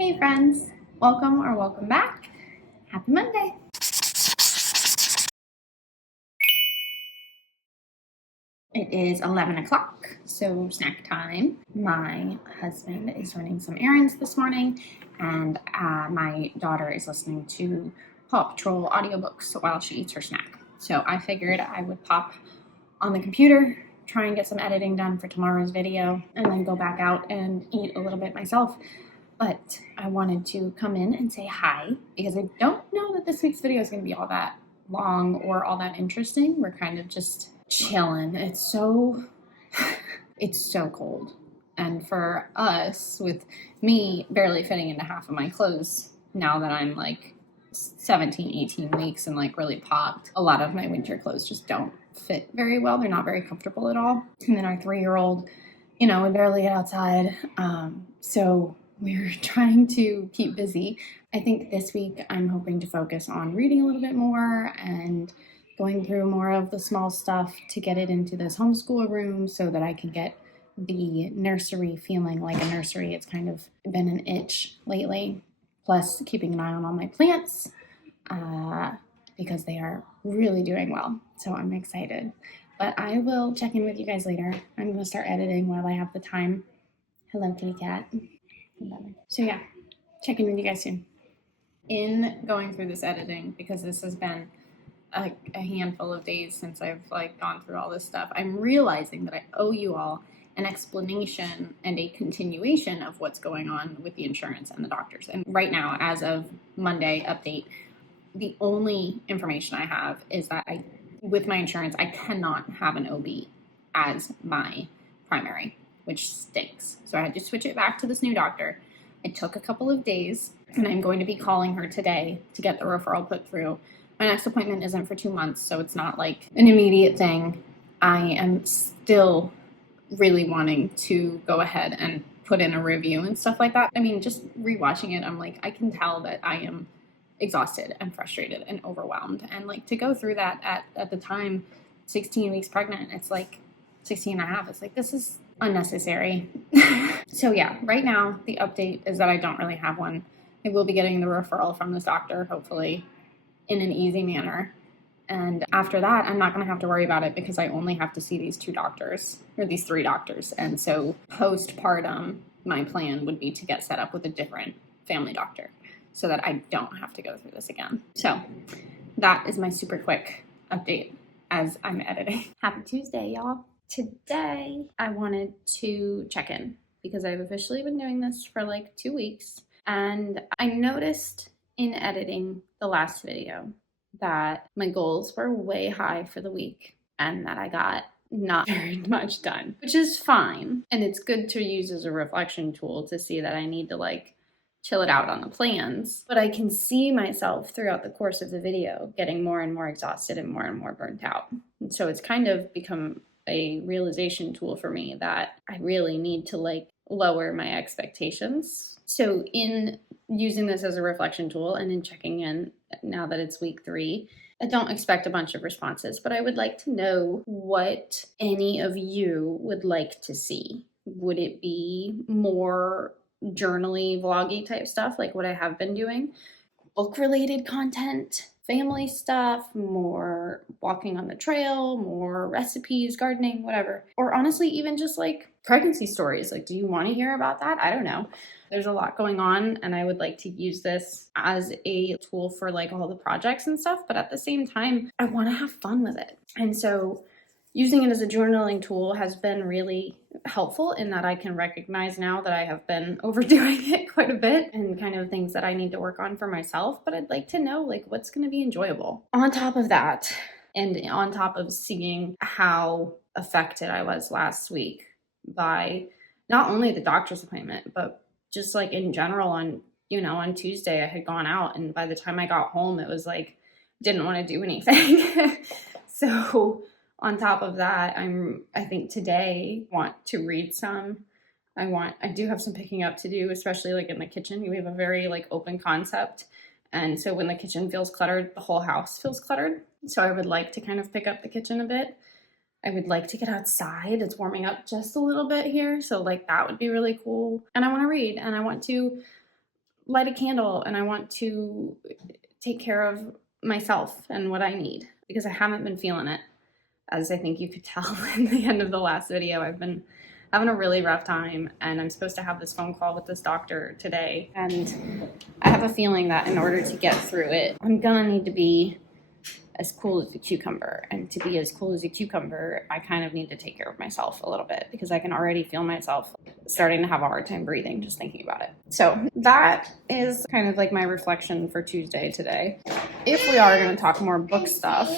Hey friends, welcome or welcome back. Happy Monday. It is 11 o'clock, so snack time. My husband is running some errands this morning, and my daughter is listening to Paw Patrol audiobooks while she eats her snack. So I figured I would pop on the computer, try and get some editing done for tomorrow's video, and then go back out and eat a little bit myself. But I wanted to come in and say hi because I don't know that this week's video is going to be all that long or all that interesting. We're kind of just chilling. It's so cold. And for us, with me barely fitting into half of my clothes now that I'm like 17, 18 weeks and like really popped, a lot of my winter clothes just don't fit very well. They're not very comfortable at all. And then our 3-year-old, we barely get outside. So we're trying to keep busy. I think this week I'm hoping to focus on reading a little bit more and going through more of the small stuff to get it into this homeschool room so that I can get the nursery feeling like a nursery. It's kind of been an itch lately. Plus keeping an eye on all my plants because they are really doing well. So I'm excited. But I will check in with you guys later. I'm going to start editing while I have the time. Hello, kitty cat. So yeah, check in with you guys soon. In going through this editing, because this has been a handful of days since I've gone through all this stuff, I'm realizing that I owe you all an explanation and a continuation of what's going on with the insurance and the doctors. And right now, as of Monday update, the only information I have is that with my insurance, I cannot have an OB as my primary, which stinks. So I had to switch it back to this new doctor. It took a couple of days, and I'm going to be calling her today to get the referral put through. My next appointment isn't for 2 months, so it's not like an immediate thing. I am still really wanting to go ahead and put in a review and stuff like that. I mean, just rewatching it, I'm like, I can tell that I am exhausted and frustrated and overwhelmed. And to go through that at the time, 16 weeks pregnant, it's like 16 and a half. It's like, this is unnecessary. So yeah, right now the update is that I don't really have one. I will be getting the referral from this doctor, hopefully in an easy manner. And after that, I'm not going to have to worry about it because I only have to see these 2 doctors or these 3 doctors. And so postpartum, my plan would be to get set up with a different family doctor so that I don't have to go through this again. So that is my super quick update as I'm editing. Happy Tuesday, y'all. Today, I wanted to check in because I've officially been doing this for 2 weeks. And I noticed in editing the last video that my goals were way high for the week and that I got not very much done, which is fine. And it's good to use as a reflection tool to see that I need to chill it out on the plans. But I can see myself throughout the course of the video getting more and more exhausted and more burnt out. And so it's kind of become a realization tool for me that I really need to lower my expectations. So in using this as a reflection tool and in checking in now that it's week 3, I don't expect a bunch of responses, but I would like to know what any of you would like to see. Would it be more journaly, vloggy type stuff like what I have been doing? Book-related content? Family stuff, more walking on the trail, more recipes, gardening, whatever. Or honestly, even just pregnancy stories. Do you want to hear about that? I don't know. There's a lot going on, and I would like to use this as a tool for all the projects and stuff, but at the same time, I want to have fun with it. And so using it as a journaling tool has been really helpful in that I can recognize now that I have been overdoing it quite a bit and kind of things that I need to work on for myself. But I'd like to know what's going to be enjoyable. On top of that, and on top of seeing how affected I was last week by not only the doctor's appointment, but just in general on Tuesday I had gone out, and by the time I got home, it was didn't want to do anything. So on top of that, I think today want to read some. I do have some picking up to do, especially in the kitchen. We have a very open concept. And so when the kitchen feels cluttered, the whole house feels cluttered. So I would like to kind of pick up the kitchen a bit. I would like to get outside. It's warming up just a little bit here. So that would be really cool. And I want to read, and I want to light a candle and I want to take care of myself and what I need, because I haven't been feeling it. As I think you could tell in the end of the last video, I've been having a really rough time, and I'm supposed to have this phone call with this doctor today. And I have a feeling that in order to get through it, I'm gonna need to be as cool as a cucumber. And to be as cool as a cucumber, I kind of need to take care of myself a little bit, because I can already feel myself starting to have a hard time breathing just thinking about it. So that is kind of like my reflection for Tuesday today. If we are going to talk more book stuff,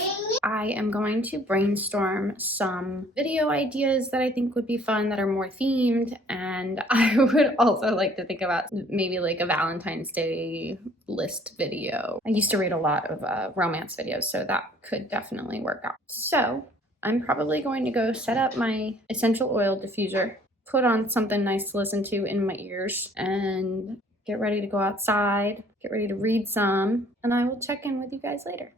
I am going to brainstorm some video ideas that I think would be fun that are more themed, and I would also like to think about maybe like a Valentine's Day list video. I used to read a lot of romance videos, so that could definitely work out. So I'm probably going to go set up my essential oil diffuser, put on something nice to listen to in my ears, and get ready to go outside, get ready to read some, and I will check in with you guys later.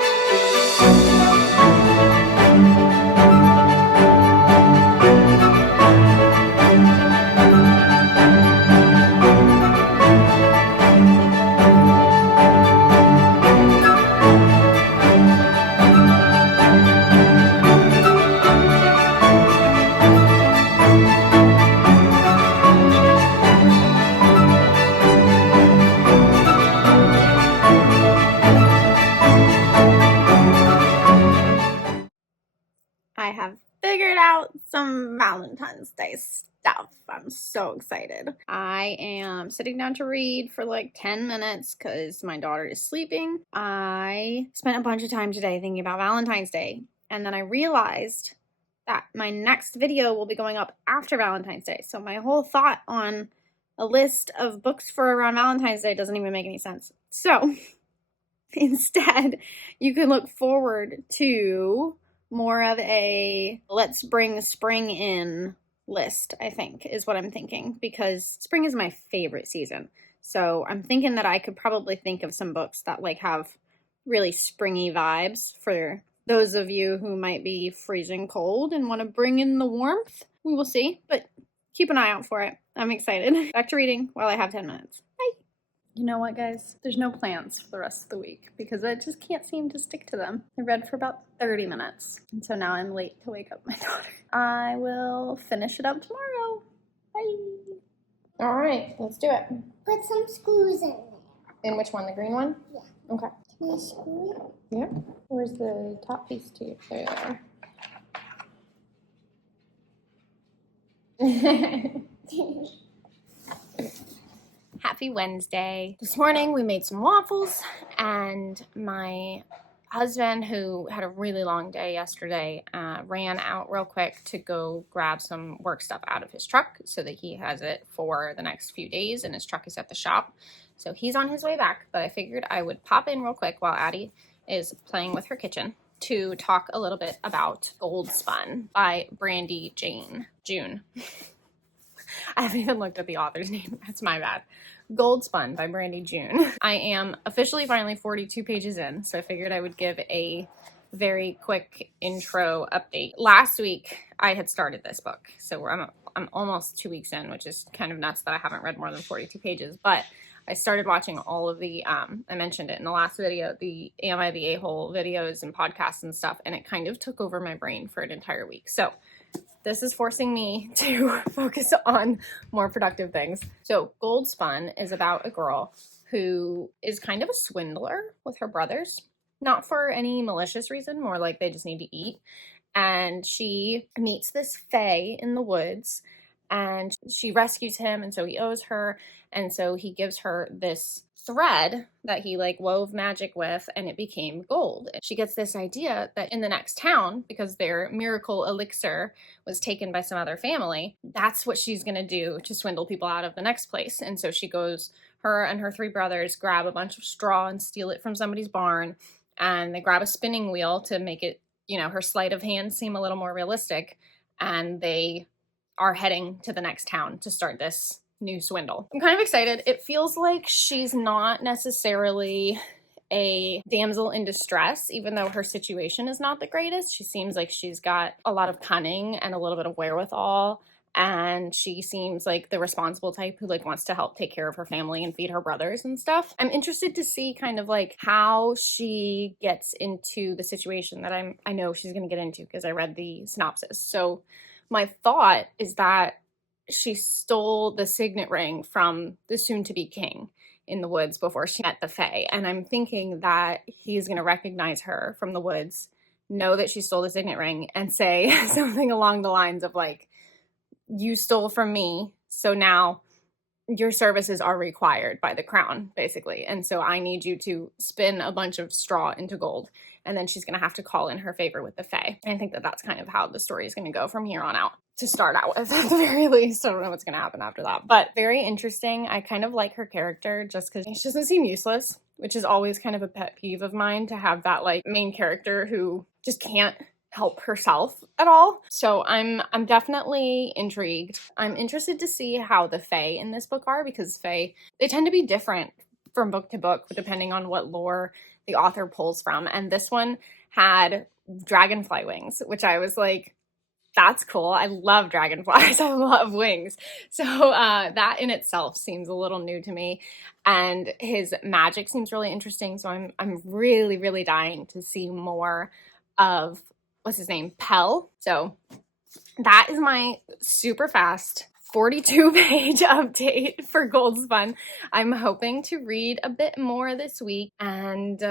I have figured out some Valentine's Day stuff. I'm so excited. I am sitting down to read for like 10 minutes because my daughter is sleeping. I spent a bunch of time today thinking about Valentine's Day, and then I realized that my next video will be going up after Valentine's Day. So my whole thought on a list of books for around Valentine's Day doesn't even make any sense. So instead, you can look forward to more of a let's bring spring in list, I think, is what I'm thinking, because spring is my favorite season. So I'm thinking that I could probably think of some books that like have really springy vibes for those of you who might be freezing cold and want to bring in the warmth. We will see, but keep an eye out for it. I'm excited. Back to reading while I have 10 minutes. Bye. You know what, guys? There's no plans for the rest of the week because I just can't seem to stick to them. I read for about 30 minutes, and so now I'm late to wake up my daughter. I will finish it up tomorrow. Bye. All right, let's do it. Put some screws in there. In which one? The green one? Yeah. Okay. Can I screw Yeah. Where's the top piece to it? There you are. Happy Wednesday. This morning we made some waffles, and my husband, who had a really long day yesterday, ran out real quick to go grab some work stuff out of his truck so that he has it for the next few days, and his truck is at the shop. So he's on his way back, but I figured I would pop in real quick while Addie is playing with her kitchen to talk a little bit about Gold Spun by Brandie June. I haven't even looked at the author's name. That's my bad. Gold Spun by Brandie June. I am officially finally 42 pages in, so I figured I would give a very quick intro update. Last week, I had started this book, so I'm almost 2 weeks in, which is kind of nuts that I haven't read more than 42 pages, but I started watching all of the, I mentioned it in the last video, the Am I the A-hole videos and podcasts and stuff, and it kind of took over my brain for an entire week. So this is forcing me to focus on more productive things. So Gold Spun is about a girl who is kind of a swindler with her brothers, not for any malicious reason, more like they just need to eat. And she meets this fae in the woods, and she rescues him, and so he owes her, and so he gives her this thread that he like wove magic with, and it became gold. She gets this idea that in the next town, because their miracle elixir was taken by some other family, that's what she's gonna do to swindle people out of the next place. And so she goes, her and her 3 brothers grab a bunch of straw and steal it from somebody's barn, and they grab a spinning wheel to make it, you know, her sleight of hand seem a little more realistic, and they are heading to the next town to start this new swindle. I'm kind of excited. It feels like she's not necessarily a damsel in distress, even though her situation is not the greatest. She seems like she's got a lot of cunning and a little bit of wherewithal, and she seems like the responsible type who like wants to help take care of her family and feed her brothers and stuff. I'm interested to see kind of like how she gets into the situation that I know she's going to get into because I read the synopsis. So my thought is that she stole the signet ring from the soon-to-be king in the woods before she met the Fae. And I'm thinking that he's going to recognize her from the woods, know that she stole the signet ring, and say something along the lines of like, you stole from me, so now your services are required by the crown, basically. And so I need you to spin a bunch of straw into gold. And then she's going to have to call in her favor with the Fae. And I think that that's kind of how the story is going to go from here on out, to start out with, at the very least. I don't know what's going to happen after that. But very interesting. I kind of like her character just because she doesn't seem useless, which is always kind of a pet peeve of mine, to have that like main character who just can't help herself at all. So I'm definitely intrigued. I'm interested to see how the Fae in this book are, because Fae, they tend to be different from book to book depending on what lore the author pulls from. And this one had dragonfly wings, which I was like, that's cool. I love dragonflies. I love wings. So that in itself seems a little new to me. And his magic seems really interesting. So I'm really, really dying to see more of, what's his name? Pell. So that is my super fast 42-page update for Gold Spun. I'm hoping to read a bit more this week and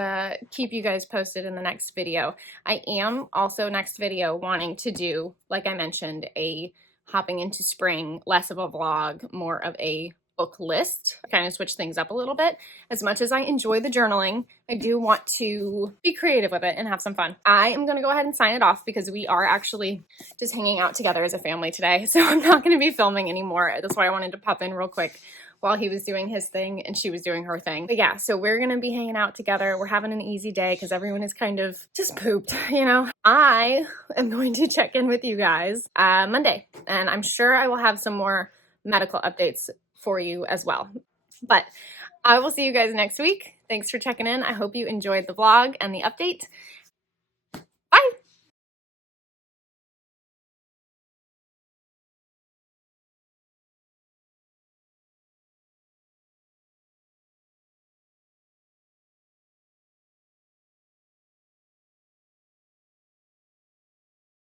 keep you guys posted in the next video. I am also next video wanting to do, like I mentioned, a hopping into spring, less of a vlog, more of a book list, kind of switch things up a little bit. As much as I enjoy the journaling, I do want to be creative with it and have some fun. I am going to go ahead and sign it off because we are actually just hanging out together as a family today. So I'm not going to be filming anymore. That's why I wanted to pop in real quick while he was doing his thing and she was doing her thing. But yeah, so we're going to be hanging out together. We're having an easy day because everyone is kind of just pooped, you know. I am going to check in with you guys Monday, and I'm sure I will have some more medical updates for you as well. But I will see you guys next week. Thanks for checking in. I hope you enjoyed the vlog and the update,